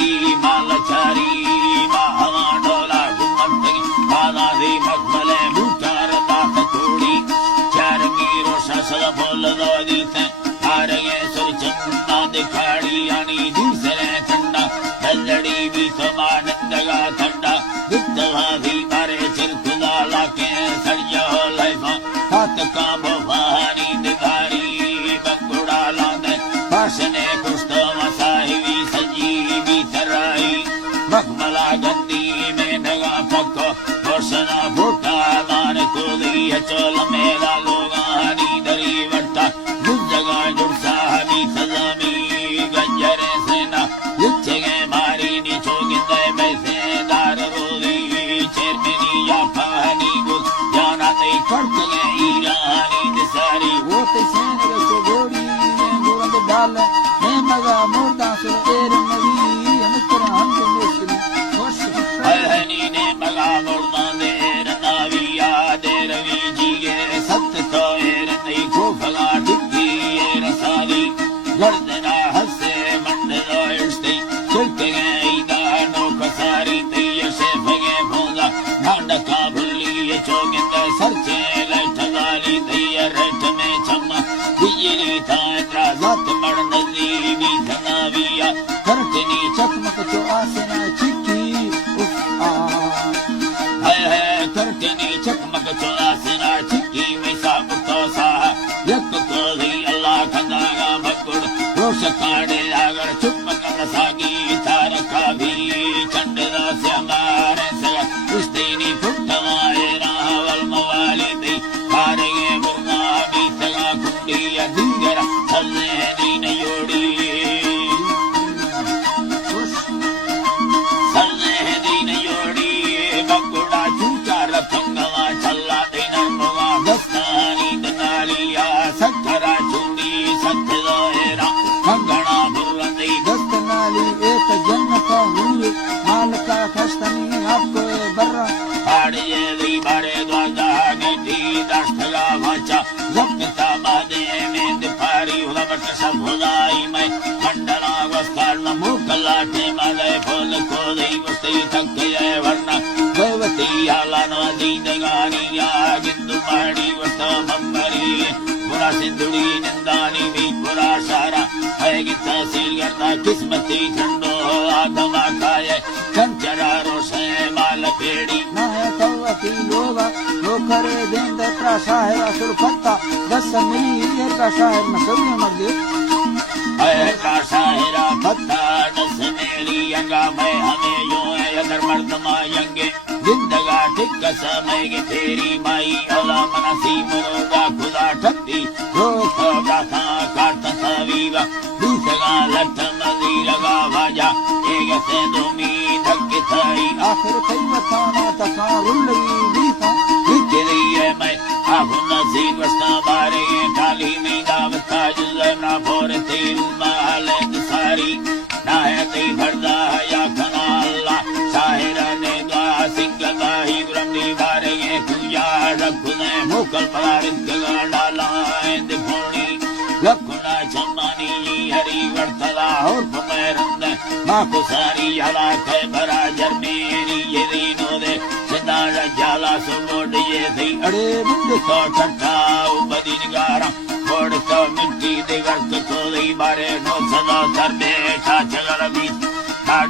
लगी मालचारी हवा डोला घुमत बाधा दे मखमले बूटार दात थोड़ी चारंगी रोशा सदा फूल दो दिलते हारगे सुर चंदा दिखाड़ी यानी दूसरे ठंडा दलड़ी भी समानंदगा ठंडा दुद्धवा भी मारे चिरकुदा लाके सड़िया लाइफा हाथ का भवानी दिखारी बंगुड़ा लांदे भाषणे कुष्ट मसाहिवी संजीवी तराई मखमला गंदी में नगा पक्को रोशना फूटा दान को दिया चोल मेरा लोगानी दरी वट्टा जगा जुड़सा भी सजामी गंजरे सेना युच्चगे मारी नीचो गिंदे पैसे दार रोदी चेरमिनी या पानी गुल जाना ते कड़क गए ईरानी दिसारी वो ते सेने के गोड़ी गोरंद डाल मैं मगा मुर्दा से तेरे नबी अनुकर हम मुश्किल खुश हनी ने मगा मुर्दा दे रनाविया दे रवि जी के सत तो नहीं को भगा टिकी रसाली गर्दना हसे मंडलो इस्ती चलते गए दानो कसारी तैय से भगे भोगा नाडका भुल्ली चोगिंद सरचे लठगाली तैय रठ में चम्मा बिजली तांद्रा जात मड़नदी भी धनाविया करटनी चकमक तो आसना चिट्ठी उफ आ है करटनी चकमक तो आसना चिट्ठी में साब तो सा यक को दी अल्लाह खंदागा भगुड़ रोश काड़े अगर चुप कर सागी तारका भी चंडदा से हमारे सगा उस्तीनी फुटवाए रावल मवाली दी हारेगे मुर्गा भी सगा कुंडी दिंगरा चलने दीन योड़ी चलने दीन योड़ी बगुड़ा चूचा रथंगवा चल्ला दिन मुगा दस्तानी दनालिया सत्तरा चूड़ी सत्तलोएरा कंगना बुरंदी दस्तनाली एक जन्नत हूर मालका खस्तनी आपको बर्रा आड़िये दी बारे द्वादा गेटी दस्तगा भाचा जपता बादे में दिपारी उलबट सब हुदाई में मंडला वस्कार नमो कलाटे माले फूल को दी मुस्ती थक ये वरना भगवती आला नदी दगानी या गिंदु माड़ी वस्त मम्बरी बुरा सिंधुड़ी निंदानी भी बुरा सारा है कि तहसील करना किस्मती ठंडो आदमा खाए कंचरा रोशे माल पेड़ी ना है तवती लोगा लोखरे देंद त्रा शाहिरा सुलफत्ता दस मिली एक का शाहिर मसवी मर दे है का शाहिरा फत्ता दस मेरी यंगा मैं हमें यो है अगर मर्दमा यंगे जिंदगा टिक समय के तेरी माई औला मनसी मरोगा खुदा ठक्ति रोक गाथा काट सवीवा दूसरा लट मजी लगा भाजा एक से दोमी धक थाई आखिर कई वताना तका रुल्ली दीसा विचलिए मैं आफु नसीब वस्ता बारे काली में दावता जुलना फोर तेरू माले सारी नायती भरदा या खना अल्लाह शाहिरा ने गा सिंगदा ही ब्रह्मी बारे पूजा रखने मुकल परारित डाला दिफोनी लखुना चम्मानी हरी वर्तला और फमेरंद माँ को सारी हला के भरा जरमेरी ये दीनों दे सिंदारा जाला सुमोड ये थी अड़े मुंड तो ठट्ठा उपदी निगारा बोड़ तो मिट्टी दे वर्त को दी बारे नो सदा धर बैठा चगल भी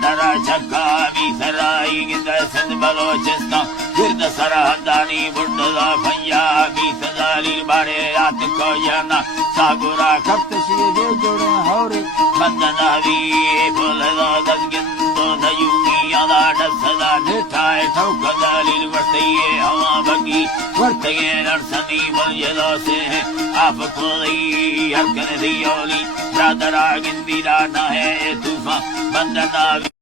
डरा चक्का भी सराई गिंद सिंध बलोचिस्तान गिरद सरहदानी बुड्डला भैया भी सदाली बारे आत को याना सागुरा कप्तशी दे जोड़े हौरे बंदना भी बोलदा दस गिंदो दयूमी आदा डसदा नेठाए ठोक दालील वर्तिये हवा बगी वर्तगे नरसनी बलजलो से आप कोई हरकन दियोली रादरा गिंदीरा ना है तूफान बंदना